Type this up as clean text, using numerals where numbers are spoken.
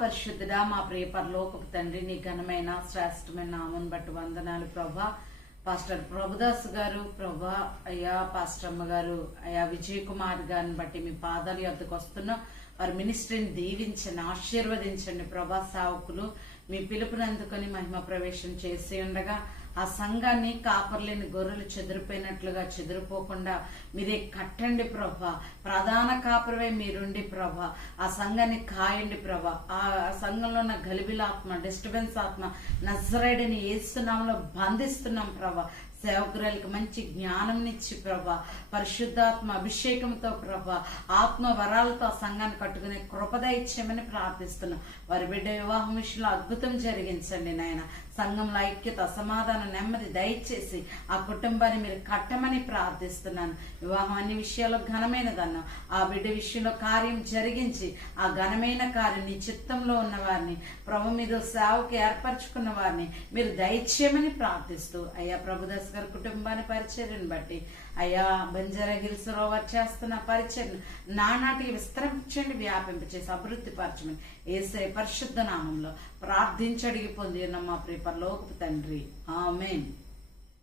మహాపరిశుద్ధుడా మా ప్రియ పరలోకపు తండ్రి, నీ ఘనమైన శ్రేష్టమైన నామం బట్టి వందనాలు ప్రభా. పాస్టర్ ప్రభుదాస్ గారు ప్రభా, అయ్యా పాస్టర్ అమ్మ గారు, అయ్యా విజయ్ కుమార్ గారిని బట్టి మీ పాదాల యొద్దకు వస్తున్నాం. వారి మినిస్ట్రీని దీవించండి, ఆశీర్వదించండి ప్రభా. సేవకులు మీ పిలుపునందుకొని మహిమ ప్రవేశం చేసి ఉండగా ఆ సంఘాన్ని కాపర్లేని గొర్రెలు చెదిరిపోయినట్లుగా చెదిరిపోకుండా మీరే కట్టండి ప్రభా. ప్రధాన కాపరవే మీరుండి ప్రభా. ఆ సంఘాన్ని కాయండి ప్రభా. ఆ సంఘంలో ఉన్న గలిబిలాత్మ, డిస్టర్బెన్స్ ఆత్మ నజరేయుడైన యేసు నామములో బంధిస్తున్నాం ప్రభా. సేవకురాలకు మంచి జ్ఞానంనిచ్చి ప్రభా, పరిశుద్ధాత్మ అభిషేకంతో ప్రభా, ఆత్మ వరాలతో ఆ సంఘాన్ని కట్టుకునే కృపద ఇచ్చామని ప్రార్థిస్తున్నాం. వారి బిడ్డ వివాహం విషయంలో అద్భుతం జరిగించండి నాయన. సంఘంలో ఐక్యత, సమాధానం, నెమ్మది దయచేసి ఆ కుటుంబాన్ని మీరు కట్టమని ప్రార్థిస్తున్నాను. వివాహం అన్ని విషయాల్లో ఘనమైనదన్నాం. ఆ బిడ్డ విషయంలో కార్యం జరిగించి ఆ ఘనమైన కార్యం నీ చిత్తంలో ఉన్న వారిని ప్రభు మీరు సేవకు ఏర్పరచుకున్న వారిని మీరు దయచేయమని ప్రార్థిస్తూ, అయ్యా ప్రభుదాస్ గారి కుటుంబాన్ని పరిచర్యను బట్టి, అయ్యా బంజారా హిల్స్ రోవర్ చేస్తున్న పరిచర్ను నానాటికి విస్తరించండి, వ్యాపింపచేసి అభివృద్ధి పరచమని యేసయ్య పరిశుద్ధ నామంలో ప్రార్థించి అడిగి పొంది ఉన్న మా ప్రియ పరలోకపు తండ్రి, ఆమేన్.